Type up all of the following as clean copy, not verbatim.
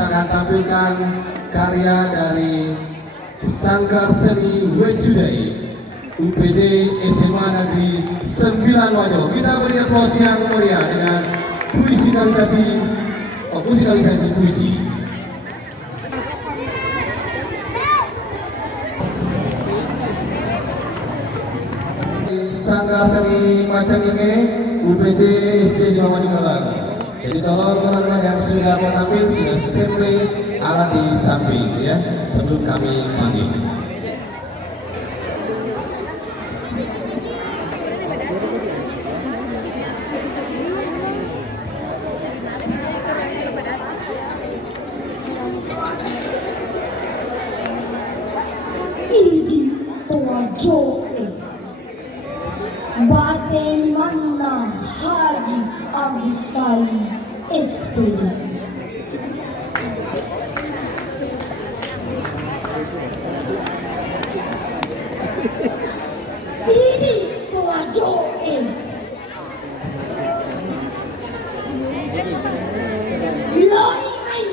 kita akan tampilkan karya dari Sanggar Seni Wejudai UPD SMA Negeri 9 Wajo. Kita beri aplaus yang meriah dengan musikalisasi puisi. Sanggar Seni Macang ini UPD SD di Bawah Dikalang. Jadi tolong teman-teman yang sudah mau tampil sudah standby alat di samping ya sebelum kami panggil. Idi Toajoe Bagaimana Haji Abisali SPD. Idi Toajoe Lori Mai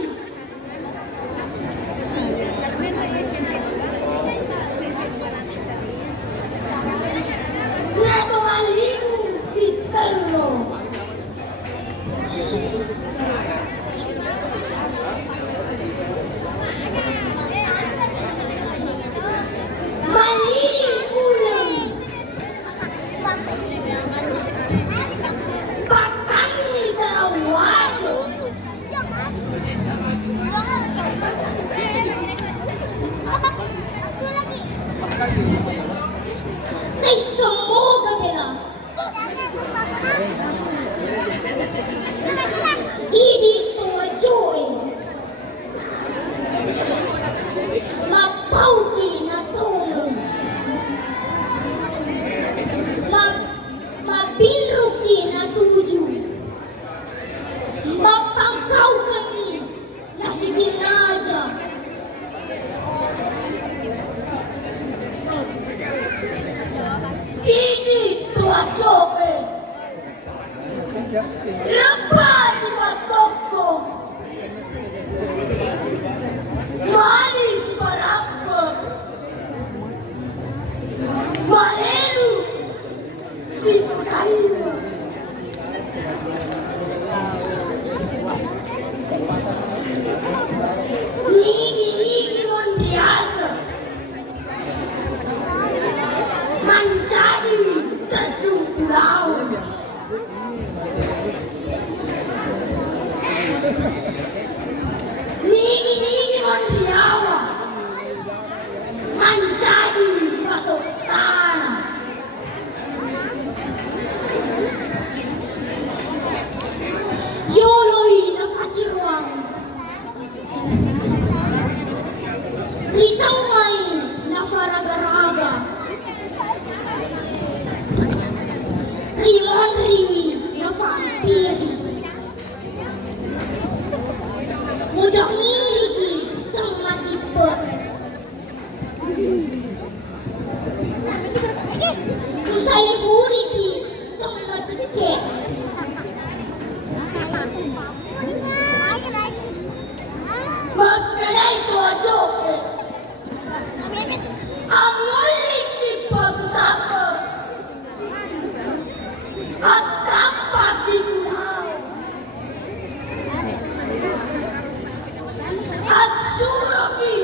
Nato Malimu Italo Malini Ulang Patangi Tarawado Kay semoga bela Idi Toajoe Mapauki na tonong Mabinruki na tuju Mapangkau kami na siginaja Idi Toajoe Lepas si Patoko Mari si Barapa Malelu si Kaima Nigi Mondiasa Menjadi Tedung Pulau Nigi Mondiawa Menjadi masuk tanah Yoloi na fakirwang Litawai na faragaraga Rimon Riwi na vampiri Mudah ngiriki tang matipe Usai furiki tang matike Magkanay Toajoe Ang ulit ni pagsapa At kapatinaw At suroki